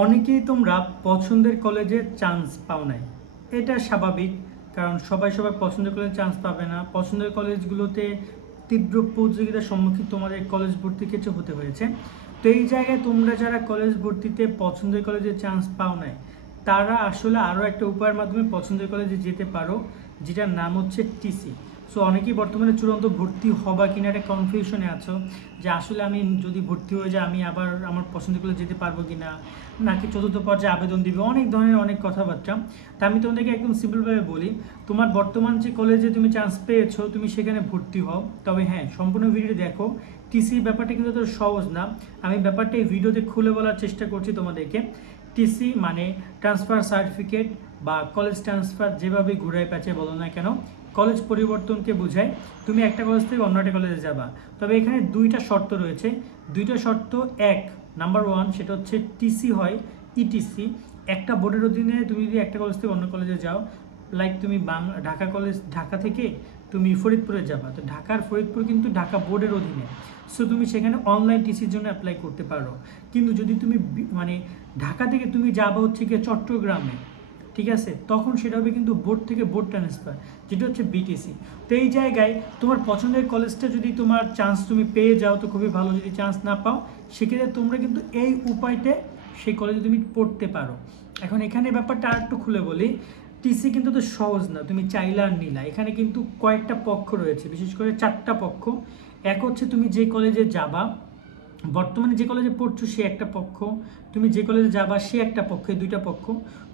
অনেকেই তোমরা পছন্দের কলেজে চান্স পাও নাই। এটা স্বাভাবিক, কারণ সবাই পছন্দের কলেজে চান্স পাবে না। পছন্দের কলেজগুলোতে তীব্র প্রতিযোগিতার সম্মুখীন তোমাদের কলেজ ভর্তির ক্ষেত্রে হতে হয়েছে। তো এই জায়গায় তোমরা যারা কলেজ ভর্তিতে পছন্দের কলেজে চান্স পাও নাই, তারা আসলে আরও একটা উপায়ের মাধ্যমে পছন্দের কলেজে যেতে পারো, যেটার নাম হচ্ছে টিসি। সো অনেকেই বর্তমানে চূড়ান্ত ভর্তি হবা কিনা একটা কনফিউশনে আছো, যে আসলে আমি যদি ভর্তি হয়ে যাই আমি আবার আমার পছন্দের কলেজে যেতে পারবো কিনা, নাকি চতুর্থ পর্যায়ে আবেদন দিবে, অনেক ধরনের অনেক কথাবার্তা। তা আমি তোমাদেরকে একদম সিম্পলভাবে বলি, তোমার বর্তমান যে কলেজে তুমি চান্স পেয়েছো তুমি সেখানে ভর্তি হও। তবে হ্যাঁ, সম্পূর্ণ ভিডিও দেখো। টিসি ব্যাপারটা কিন্তু তো সহজ না। আমি ব্যাপারটা এই ভিডিওতে খুলে বলার চেষ্টা করছি তোমাদেরকে। টিসি মানে ট্রান্সফার সার্টিফিকেট বা কলেজ ট্রান্সফার, যেভাবে ঘুরায় প্যাচে বলো না কেন, কলেজ পরিবর্তনকে বোঝায়। তুমি একটা কলেজ থেকে অন্য একটা কলেজে যাবা। তবে এখানে দুইটা শর্ত রয়েছে। দুইটা শর্ত, এক নাম্বার ওয়ান, সেটা হচ্ছে টিসি হয় ইটিসি। একটা বোর্ডের অধীনে তুমি যদি একটা কলেজ থেকে অন্য কলেজে যাও, লাইক তুমি ঢাকা কলেজ, ঢাকা থেকে তুমি ফরিদপুরে যাবা, তো ঢাকার ফরিদপুর কিন্তু ঢাকা বোর্ডের অধীনে। সো তুমি সেখানে অনলাইন টিসির জন্য অ্যাপ্লাই করতে পারো। কিন্তু যদি তুমি মানে ঢাকা থেকে তুমি যাবা হচ্ছে গিয়ে চট্টগ্রামে, ঠিক আছে, তখন সেটা হবে কিন্তু বোর্ড থেকে বোর্ড ট্রান্সফার, যেটা হচ্ছে বিটিসি। তো এই জায়গায় তোমার পছন্দের কলেজটা যদি তোমার চান্স তুমি পেয়ে যাও তো খুবই ভালো, যদি চান্স না পাও সেক্ষেত্রে তোমরা কিন্তু এই উপায়তে সেই কলেজে তুমি পড়তে পারো। এখন এখানে ব্যাপারটা আর একটু খুলে বলি, টিসি কিন্তু তো সহজ না তুমি চাইলে আর নিলা। এখানে কিন্তু কয়েকটা পক্ষ রয়েছে, বিশেষ করে চারটা পক্ষ। এক হচ্ছে তুমি যে কলেজে যাবা, বর্তমানে যে কলেজে পড়ছো সে একটা পক্ষ, তুমি যে কলেজে যাবা সে একটা পক্ষ, এই দুইটা পক্ষ।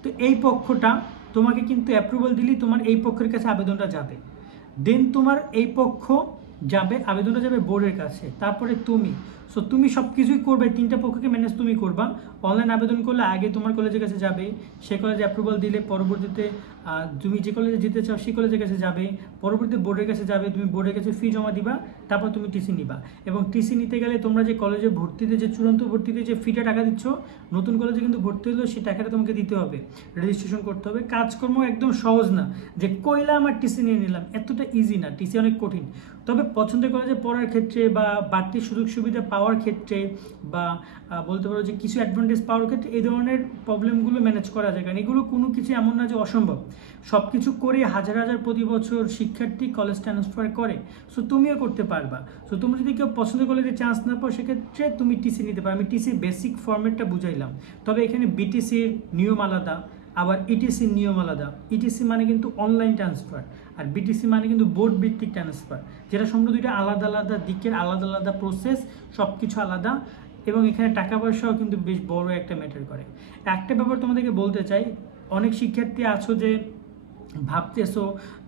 তো এই পক্ষটা তোমাকে কিন্তু অ্যাপ্রুভাল দিলেই তোমার এই পক্ষের কাছে আবেদনটা যাবে। দেন তোমার এই পক্ষ যাবে, আবেদনটা যাবে বোর্ডের কাছে, তারপরে তুমি। সো তুমি সব কিছুই করবে, তিনটা পক্ষকে ম্যানেজ তুমি করবা। অনলাইন আবেদন করলে আগে তোমার কলেজের কাছে যাবে, সে কলেজে অ্যাপ্রুভাল দিলে পরবর্তীতে তুমি যে কলেজে যেতে চাও সেই কলেজের কাছে যাবে, পরবর্তীতে বোর্ডের কাছে যাবে, তুমি বোর্ডের কাছে ফি জমা দিবা, তারপর তুমি টিসি নিবা। এবং টিসি নিতে গেলে তোমরা যে কলেজে ভর্তিতে, যে চূড়ান্ত ভর্তিতে যে ফিটা টাকা দিচ্ছ, নতুন কলেজে কিন্তু ভর্তি হলেও সেই টাকাটা তোমাকে দিতে হবে, রেজিস্ট্রেশন করতে হবে। কাজকর্ম একদম সহজ না যে কইলাম আর টিসি নিয়ে নিলাম, এতটা ইজি না, টিসি অনেক কঠিন। তবে পছন্দের কলেজে পড়ার ক্ষেত্রে বা বাড়তি সুযোগ সুবিধা পাওয়ার ক্ষেত্রে বা বলতে পারো যে কিছু অ্যাডভান্টেজ পাওয়ার ক্ষেত্রে এই ধরনের প্রবলেমগুলো ম্যানেজ করা যায়, কারণ এগুলো কোনো কিছু এমন না যে অসম্ভব। সব কিছু করে হাজার হাজার প্রতি বছর শিক্ষার্থী কলেজ ট্রান্সফার করে। সো তুমিও করতে পারবা। সো তুমি যদি কেউ পছন্দের কলেজে চান্স না পাও সেক্ষেত্রে তুমি টিসি নিতে পারো। আমি টিসির বেসিক ফর্মেটটা বুঝাইলাম। তবে এখানে বিটিসির নিয়ম আলাদা, আবার ইটিসির নিয়ম আলাদা। ইটিসি মানে কিন্তু অনলাইন ট্রান্সফার, আর বিটিসি মানে কিন্তু বোর্ড ভিত্তিক ট্রান্সফার, যেটা সম্পূর্ণ দুইটা আলাদা আলাদা দিকের আলাদা আলাদা প্রসেস, সব কিছু আলাদা। এবং এখানে টাকা পয়সাও কিন্তু বেশ বড় একটা ম্যাটার করে। একটা ব্যাপার তোমাদেরকে বলতে চাই, অনেক শিক্ষার্থী আছো যে ভাবতেছো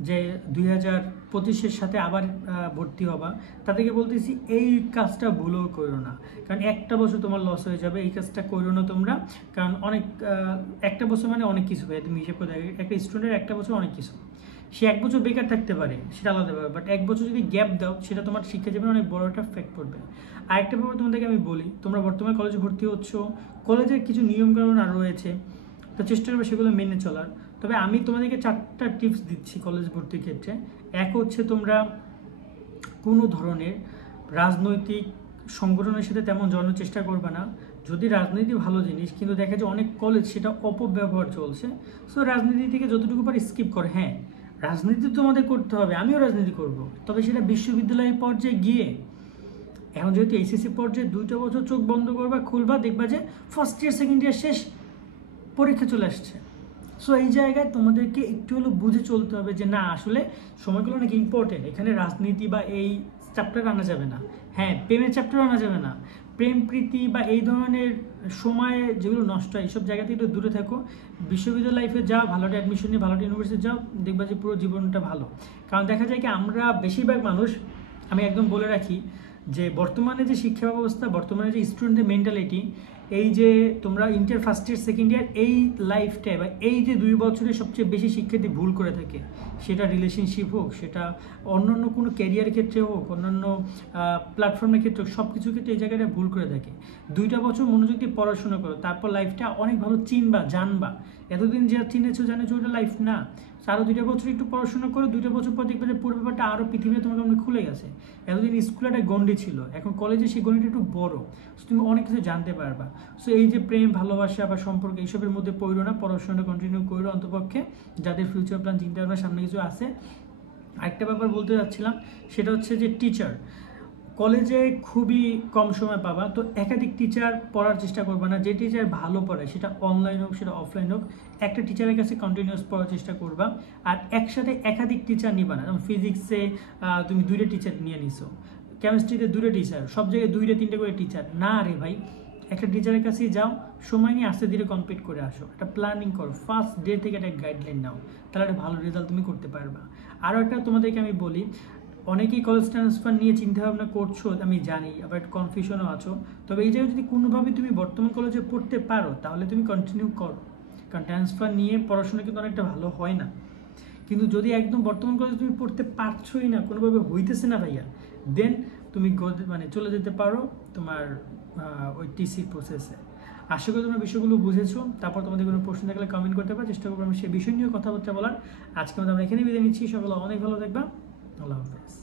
যে 2025-এর সাথে আবার ভর্তি হবা, তাদেরকে বলতেছি এই কাজটা ভুলও করো না, কারণ একটা বছর তোমার লস হয়ে যাবে। এই কাজটা করো না তোমরা, কারণ অনেক একটা বছর মানে অনেক কিছু হয়। তুমি হিসেব করে দেখো, একটা স্টুডেন্টের একটা বছর অনেক কিছু। সে এক বছর বেকার থাকতে পারে, সেটা আলাদা ব্যাপার, বাট এক বছর যদি গ্যাপ দাও সেটা তোমার শিক্ষা জীবনে অনেক বড় একটা এফেক্ট পড়বে। আরেকটা ব্যাপার তোমাদেরকে আমি বলি, তোমরা বর্তমানে কলেজে ভর্তি হচ্ছ, কলেজের কিছু নিয়মকানুন আর রয়েছে, তো চেষ্টা করবে সেগুলো মেনে চলার। তবে আমি তোমাদেরকে চারটা টিপস দিচ্ছি কলেজ ভর্তির ক্ষেত্রে। এক হচ্ছে তোমরা কোনো ধরনের রাজনৈতিক সংগঠনের সাথে তেমন জড়ানোর চেষ্টা করবে না। যদি রাজনীতি ভালো জিনিস, কিন্তু দেখা যায় অনেক কলেজ সেটা অপব্যবহার চলছে। সো রাজনীতি থেকে যতটুকু পারি স্কিপ করে। হ্যাঁ, রাজনীতি তোমাদের করতে হবে, আমিও রাজনীতি করব, তবে সেটা বিশ্ববিদ্যালয়ের পর্যায়ে গিয়ে। এখন যেহেতু এইচএসসি পর্যায়ে 2টা বছর চোখ বন্ধ করবা, খুলবা, দেখবা যে ফার্স্ট ইয়ার সেকেন্ড ইয়ার শেষ, পরীক্ষা চলে আসছে। সো এই জায়গায় তোমাদেরকে একটু হলেও বুঝে চলতে হবে যে না, আসলে সময়গুলো অনেক ইম্পর্টেন্ট। এখানে রাজনীতি বা এই চ্যাপ্টার আনা যাবে না। হ্যাঁ, প্রেমের চ্যাপ্টার আনা যাবে না। প্রেম প্রীতি বা এই ধরনের সময় যেগুলো নষ্ট হয়, এইসব জায়গা থেকে একটু দূরে থাকো। বিশ্ববিদ্যালয় লাইফে যাও, ভালো একটা অ্যাডমিশন নিয়ে ভালো একটা ইউনিভার্সিটি যাও, দেখবা যে পুরো জীবনটা ভালো। কারণ দেখা যায় কি, আমরা বেশিরভাগ মানুষ, আমি একদম বলে রাখি যে বর্তমানে যে শিক্ষা ব্যবস্থা, বর্তমানে যে স্টুডেন্টের মেন্টালিটি, এই যে তোমরা inter first year second year এই লাইফটাই বা এই যে 2 বছরে সবচেয়ে বেশি শিক্ষার্থী ভুল করে থাকে, সেটা রিলেশনশিপ হোক, সেটা অন্যান্য কোনো ক্যারিয়ার ক্ষেত্রে হোক, অন্যান্য প্ল্যাটফর্মের ক্ষেত্রে হোক, সব কিছুর ক্ষেত্রে এই জায়গাটা ভুল করে থাকে। 2টা বছর মনোযোগ দিয়ে পড়াশোনা করো, তারপর লাইফটা অনেক ভালো চিনবা, জানবা। এতদিন যা চিনেছো জানেছো ওটা লাইফ না। আরও 2টা বছর একটু পড়াশোনা করো, 2টা বছর পর দেখবে যে পুরো ব্যাপারটা আরও পৃথিবীতে তোমার কাছে খুলে গেছে। এতদিন স্কুলে একটা গণ্ডি ছিল, এখন কলেজে সেই গণ্ডিটা একটু বড়, সো তুমি অনেক কিছু জানতে পারবা। সো এই যে প্রেম ভালোবাসা বা সম্পর্ক এইসবের মধ্যে পড়ো না, পড়াশোনাটা কন্টিনিউ করো অন্তপক্ষে, যাদের ফিউচার প্ল্যান চিন্তা ভাবনা সামনে কিছু আছে। আরেকটা ব্যাপার বলতে যাচ্ছিলাম, সেটা হচ্ছে যে টিচার কলেজে খুবই কম সময় পাবা, তো একাধিক টিচার পড়ার চেষ্টা করবে না। যে টিচার ভালো পড়ায়, সেটা অনলাইন হোক সেটা অফলাইন হোক, একটা টিচারের কাছে কন্টিনিউয়াস পড়ার চেষ্টা করবা। আর একসাথে একাধিক টিচার নিবা না। যেমন ফিজিক্সে তুমি 2টা টিচার নিয়ে নিছো, কেমিস্ট্রিতে 2টা টিচার, সব জায়গায় 2টা 3টে করে টিচার না রে ভাই। একটা টিচারের কাছেই যাও, সময় নিয়ে আস্তে ধীরে কমপ্লিট করে আসো, একটা প্ল্যানিং করো, ফার্স্ট ডে থেকে একটা গাইডলাইন নাও, তাহলে একটা ভালো রেজাল্ট তুমি করতে পারবা। আরও একটা তোমাদেরকে আমি বলি, অনেকেই কলেজ ট্রান্সফার নিয়ে চিন্তাভাবনা করছো আমি জানি, আবার একটু কনফিউশনও আছো। তবে এই জায়গায় যদি কোনোভাবে তুমি বর্তমান কলেজে পড়তে পারো তাহলে তুমি কন্টিনিউ করো, কারণ ট্রান্সফার নিয়ে পড়াশোনা কিন্তু অনেকটা ভালো হয় না। কিন্তু যদি একদম বর্তমান কলেজে তুমি পড়তে পারছোই না, কোনোভাবে হইতেছে না ভাইয়া, দেন তুমি মানে চলে যেতে পারো তোমার ওই টিসি প্রসেসে। আশা করি তোমরা বিষয়গুলো বুঝেছো। তারপর তোমাদের কোনো প্রশ্ন থাকলে কমেন্ট করতে পারো, চেষ্টা করবো আমি সেই বিষয় নিয়ে কথাবার্তা বলার। আজকে আমরা এখানে বিদায় নিচ্ছি, সকলে অনেক ভালো থাকবা, আল্লাহ হাফেজ।